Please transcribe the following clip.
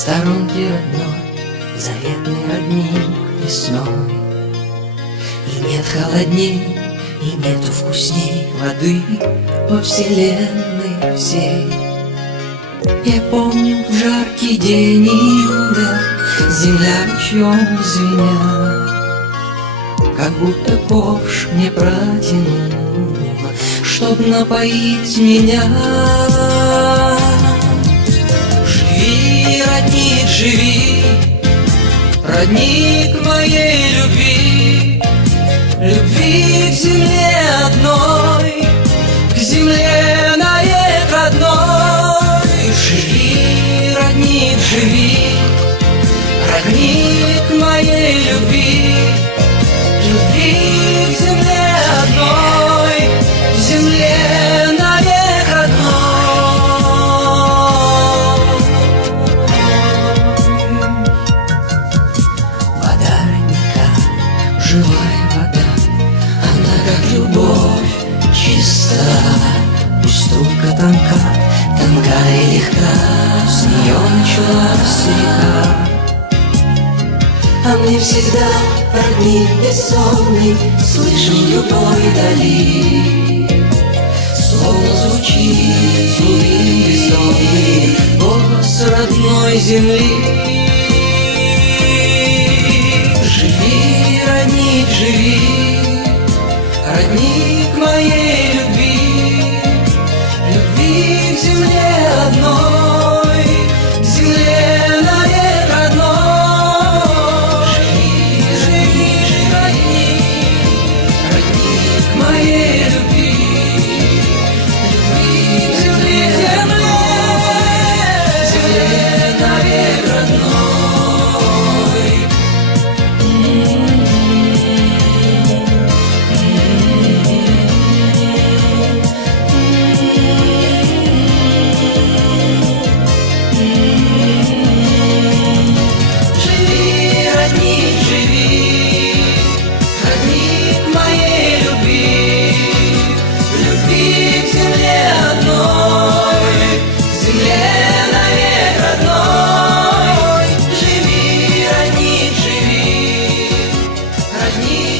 сторонке одной Заветный родник весной. И нет холодней, и нету вкусней Воды во вселенной всей. Я помню в жаркий день июля Земля ручьем звеня Как будто ковш мне протянула Чтоб напоить меня родник, живи. Родник моей любви Любви к земле одной К земле навек родной Живи, родник, живи Родник Сарава, пусть штука тонка, тонка и легка, С нее началась река. А мне всегда родни бессонны, слышим любой дали. Словно звучит глубин бездонный Голос родной земли. Живи, родник, живи, родник моей Ходник живи, ходник моей любви, любви к земле одной, земле навек родной. Живи, родник, живи, родник.